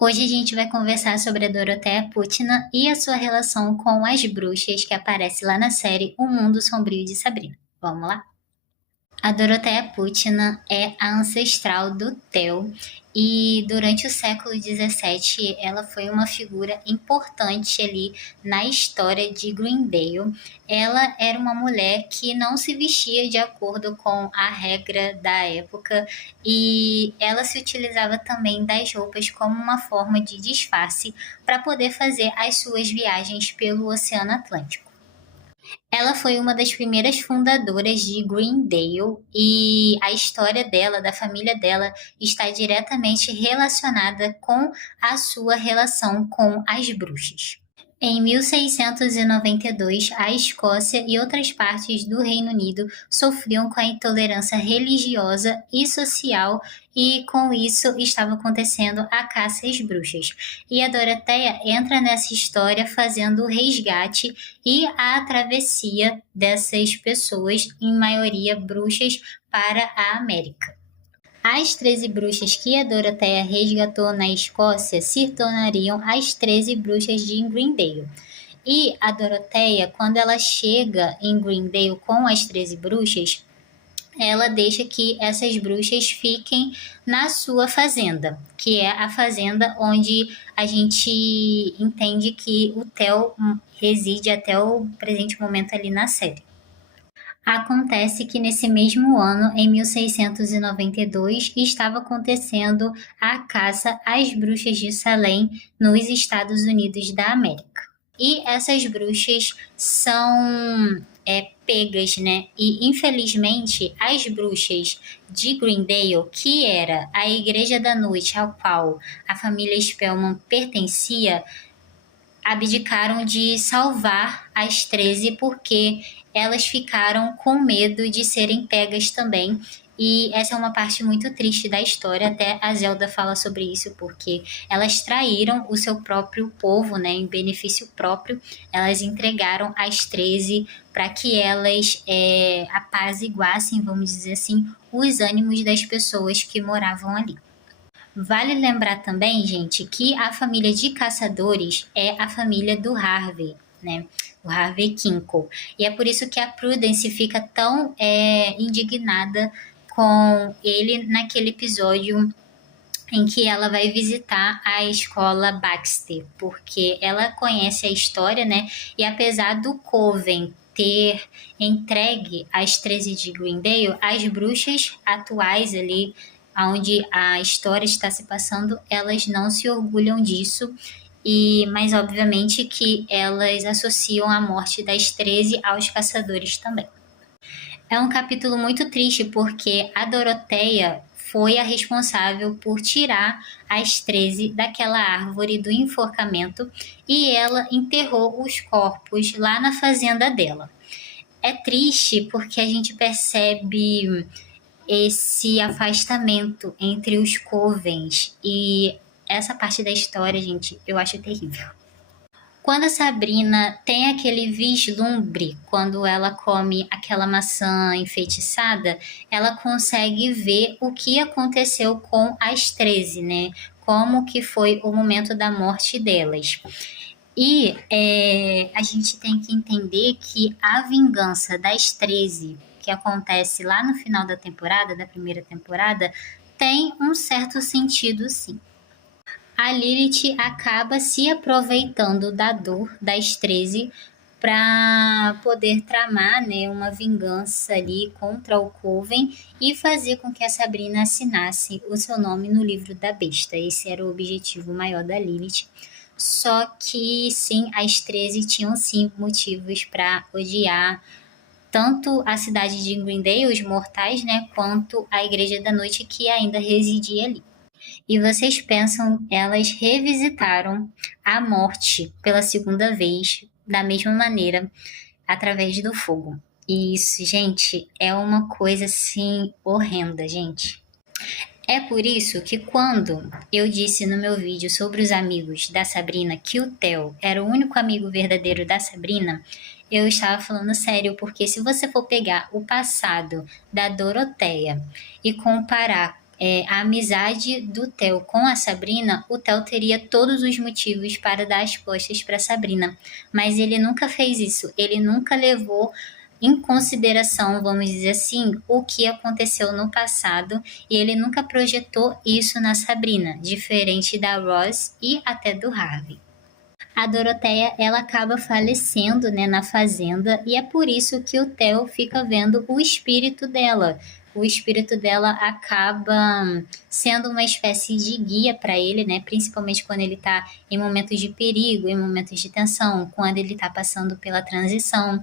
Hoje a gente vai conversar sobre a Dorothea Putnam e a sua relação com as bruxas que aparece lá na série O Mundo Sombrio de Sabrina. Vamos lá? A Dorothea Putnam é a ancestral do Theo e durante o século XVII ela foi uma figura importante ali na história de Greendale. Ela era uma mulher que não se vestia de acordo com a regra da época e ela se utilizava também das roupas como uma forma de disfarce para poder fazer as suas viagens pelo Oceano Atlântico. Ela foi uma das primeiras fundadoras de Greendale e a história dela, da família dela, está diretamente relacionada com a sua relação com as bruxas. Em 1692, a Escócia e outras partes do Reino Unido sofriam com a intolerância religiosa e social, e com isso estava acontecendo a caça às bruxas. E a Doroteia entra nessa história fazendo o resgate e a travessia dessas pessoas, em maioria bruxas, para a América. As 13 bruxas que a Doroteia resgatou na Escócia se tornariam as 13 bruxas de Greendale. E a Doroteia, quando ela chega em Greendale com as 13 bruxas, ela deixa que essas bruxas fiquem na sua fazenda, que é a fazenda onde a gente entende que o Theo reside até o presente momento ali na série. Acontece que nesse mesmo ano, em 1692, estava acontecendo a caça às bruxas de Salem nos Estados Unidos da América. E essas bruxas são pegas, né? E infelizmente as bruxas de Greendale, que era a Igreja da Noite ao qual a família Spellman pertencia, abdicaram de salvar as 13 porque elas ficaram com medo de serem pegas também. E essa é uma parte muito triste da história, até a Zelda fala sobre isso, porque elas traíram o seu próprio povo, né, em benefício próprio. Elas entregaram as 13 para que elas apaziguassem, vamos dizer assim, os ânimos das pessoas que moravam ali. Vale lembrar também, gente, que a família de caçadores é a família do Harvey, né? O Harvey Kinkle. E é por isso que a Prudence fica tão indignada com ele naquele episódio em que ela vai visitar a escola Baxter, porque ela conhece a história, né? E apesar do Coven ter entregue as 13 de Greendale, as bruxas atuais ali, onde a história está se passando, elas não se orgulham disso, mas obviamente que elas associam a morte das 13 aos caçadores também. É um capítulo muito triste porque a Doroteia foi a responsável por tirar as 13 daquela árvore do enforcamento e ela enterrou os corpos lá na fazenda dela. É triste porque a gente percebe esse afastamento entre os covens e essa parte da história, gente, eu acho terrível. Quando a Sabrina tem aquele vislumbre, quando ela come aquela maçã enfeitiçada, ela consegue ver o que aconteceu com as 13, né? Como que foi o momento da morte delas. E a gente tem que entender que a vingança das 13, que acontece lá no final da temporada, da primeira temporada, tem um certo sentido, sim. A Lilith acaba se aproveitando da dor das 13 para poder tramar, né, uma vingança ali contra o Coven e fazer com que a Sabrina assinasse o seu nome no livro da besta. Esse era o objetivo maior da Lilith. Só que, sim, as 13 tinham, sim, motivos para odiar tanto a cidade de Greendale, os mortais, né, quanto a Igreja da Noite que ainda residia ali. E vocês pensam, elas revisitaram a morte pela segunda vez, da mesma maneira, através do fogo. E isso, gente, é uma coisa assim horrenda, gente. É por isso que quando eu disse no meu vídeo sobre os amigos da Sabrina que o Theo era o único amigo verdadeiro da Sabrina, eu estava falando sério, porque se você for pegar o passado da Doroteia e comparar a amizade do Theo com a Sabrina, o Theo teria todos os motivos para dar as costas para Sabrina, mas ele nunca fez isso, ele nunca levou em consideração, vamos dizer assim, o que aconteceu no passado, e ele nunca projetou isso na Sabrina, diferente da Roz e até do Harvey. A Doroteia, ela acaba falecendo, né, na fazenda, e é por isso que o Theo fica vendo o espírito dela. O espírito dela acaba sendo uma espécie de guia para ele, né, principalmente quando ele está em momentos de perigo, em momentos de tensão, quando ele está passando pela transição.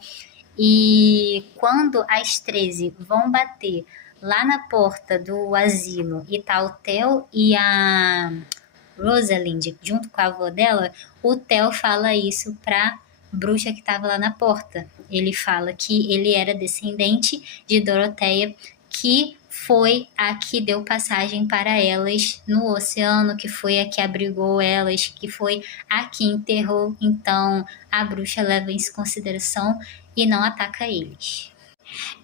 E quando as 13 vão bater lá na porta do asilo e tá o Theo e a Rosalind junto com a avó dela, o Theo fala isso pra bruxa que estava lá na porta. Ele fala que ele era descendente de Doroteia, que foi a que deu passagem para elas no oceano, que foi a que abrigou elas, que foi a que enterrou. Então a bruxa leva isso em consideração e não ataca eles.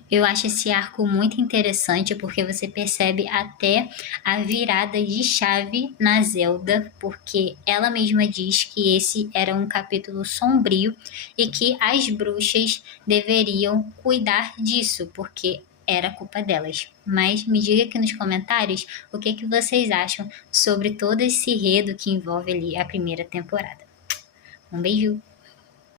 Eu acho esse arco muito interessante porque você percebe até a virada de chave na Zelda, porque ela mesma diz que esse era um capítulo sombrio e que as bruxas deveriam cuidar disso, porque era culpa delas. Mas me diga aqui nos comentários o que vocês acham sobre todo esse enredo que envolve ali a primeira temporada. Um beijo!